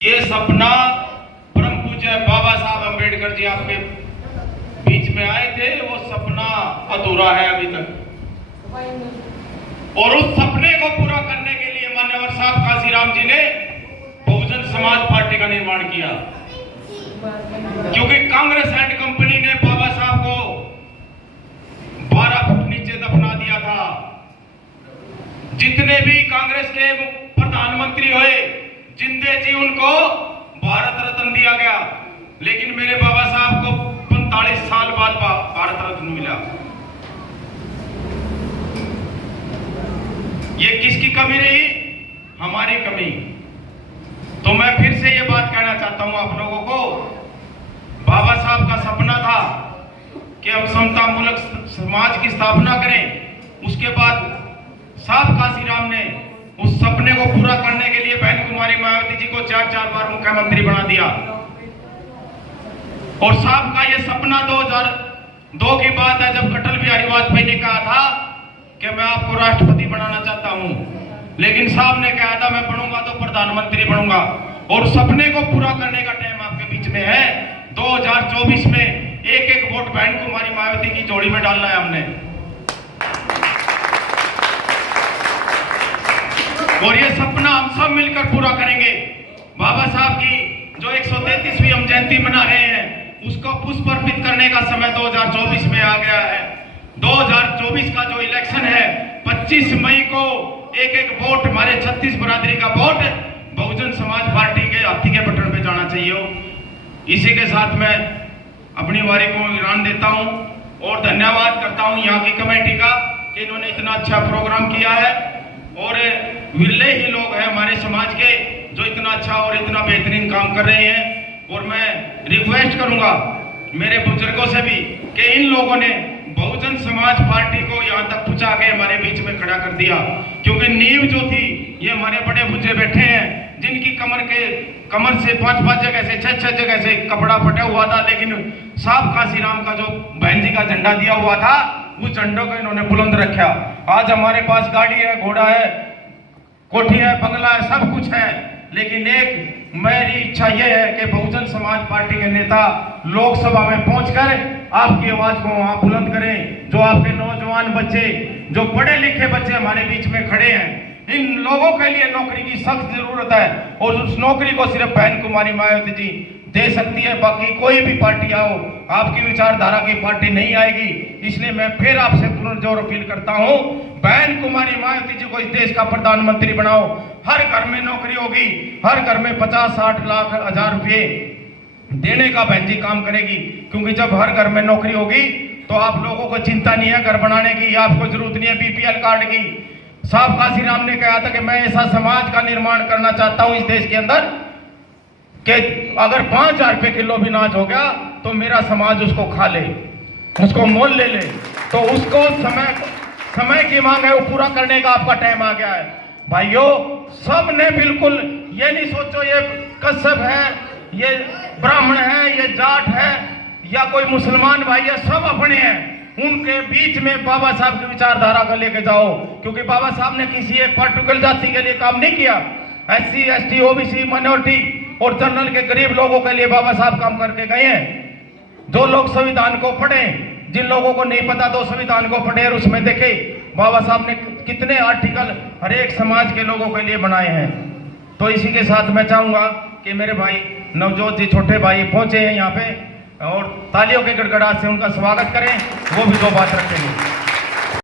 ये सपना परम पूज्य बाबा साहब अम्बेडकर जी आपके बीच में आए थे, वो सपना अधूरा है अभी तक। और उस सपने को पूरा करने के लिए मान्यवर साहब काशीराम जी ने बहुजन समाज पार्टी का निर्माण किया, क्योंकि कांग्रेस एंड कंपनी ने बाबा साहब को 12 फुट नीचे दफना दिया था। जितने भी कांग्रेस के प्रधानमंत्री हुए जिंदे जी उनको भारत रत्न दिया गया, लेकिन मेरे बाबा साहब को 45 साल बाद भारत रत्न मिला। ये किसकी कमी रही? हमारी कमी। तो मैं फिर से ये बात कहना चाहता हूं आप लोगों को, बाबा साहब का सपना था कि हम समतामूलक समाज की स्थापना करें। उसके बाद साहब काशीराम ने उस सपने को पूरा करने के लिए बहन कुमारी मायावती जी को 4 बार मुख्यमंत्री बना दिया। और साहब का यह सपना 2002 की बात है, जब अटल बिहारी वाजपेयी ने कहा था कि मैं आपको राष्ट्रपति बनाना चाहता हूं, लेकिन साहब ने कहा था मैं बनूंगा तो प्रधानमंत्री बनूंगा। और सपने को पूरा करने का टाइम आपके बीच में है। 2024 में एक वोट बहन कुमारी मायावती की जोड़ी में डालना है हमने। और ये सपना हम सब मिलकर पूरा करेंगे। बाबा साहब की जो 133वीं हम जयंती मना रहे हैं, उसको पुष्प अर्पित करने का समय 2024 में आ गया है। 2024 का जो इलेक्शन है, 25 मई को एक वोट हमारे 36 बरादरी का वोट बहुजन समाज पार्टी के हाथी के बटन पे जाना चाहिए। इसी के साथ मैं अपनी बारी को ईरान देता हूं और धन्यवाद करता हूं यहाँ की कमेटी का कि इन्होंने इतना अच्छा प्रोग्राम किया है। और विरले ही लोग हैं हमारे समाज के जो इतना अच्छा और इतना बेहतरीन काम कर रहे हैं। और मैं रिक्वेस्ट करूंगा मेरे बुजुर्गों से भी कि इन लोगों ने बहुजन समाज पार्टी को यहाँ तक पहुंचा के हमारे बीच में खड़ा कर दिया, क्योंकि नींव जो थी ये हमारे बड़े बुजुर्ग बैठे हैं, जिनकी कमर से 5 जगह से 6 जगह से कपड़ा फटा हुआ था, लेकिन साहब काशीराम का जो बहन जी का झंडा दिया हुआ था, उस झंडों को इन्होंने बुलंद रखा। आज हमारे पास गाड़ी है, घोड़ा है, कोठी है, बंगला है, सब कुछ है, लेकिन एक मेरी इच्छा यह है कि बहुजन समाज पार्टी के नेता लोकसभा में पहुंचकर आपकी आवाज को वहां बुलंद करें। जो आपके नौजवान बच्चे, जो पढ़े लिखे बच्चे हमारे बीच में खड़े हैं, इन लोगों के लिए नौकरी की सख्त जरूरत है, और उस नौकरी को सिर्फ बहन कुमारी मायावती जी दे सकती है। बाकी कोई भी पार्टी आओ, आपकी विचारधारा की पार्टी नहीं आएगी। इसलिए मैं फिर आपसे पुनर्जोर अपील करता हूं, बहन कुमारी मायावती जी को इस देश का प्रधानमंत्री बनाओ। हर घर में नौकरी होगी, हर घर में 50, 60 लाख, 1000 रुपये देने का बहन जी काम करेगी, क्योंकि जब हर घर में नौकरी होगी तो आप लोगों को चिंता नहीं है घर बनाने की, आपको जरूरत नहीं है BPL कार्ड की। साहब काशीराम ने कहा था कि मैं ऐसा समाज का निर्माण करना चाहता हूं इस देश के अंदर कि अगर 5000 रुपये किलो भी अनाज हो गया तो मेरा समाज उसको खा ले, उसको मोल ले ले। तो उसको समय की मांग है, वो पूरा करने का आपका टाइम आ गया है। भाइयों, सब ने बिल्कुल ये नहीं सोचो ये कस्सब है, ये ब्राह्मण है, ये जाट है या कोई मुसलमान भाई है, सब अपने हैं। उनके बीच में बाबा साहब की विचारधारा को लेके जाओ, क्योंकि बाबा साहब ने किसी एक पर्टिकुलर जाति के लिए काम नहीं किया। SC, ST, OBC, माइनॉरिटी और जनरल के गरीब लोगों के लिए बाबा साहब काम करके गए हैं। जो लोग संविधान को पढ़े, जिन लोगों को नहीं पता तो संविधान को पढ़े और उसमें देखे बाबा साहब ने कितने आर्टिकल हर एक समाज के लोगों के लिए बनाए हैं। तो इसी के साथ मैं चाहूंगा कि मेरे भाई नवजोत जी, छोटे भाई पहुंचे हैं यहाँ पे, और तालियों के गड़गड़ाहट से उनका स्वागत करें, वो भी 2 बात रखेंगे।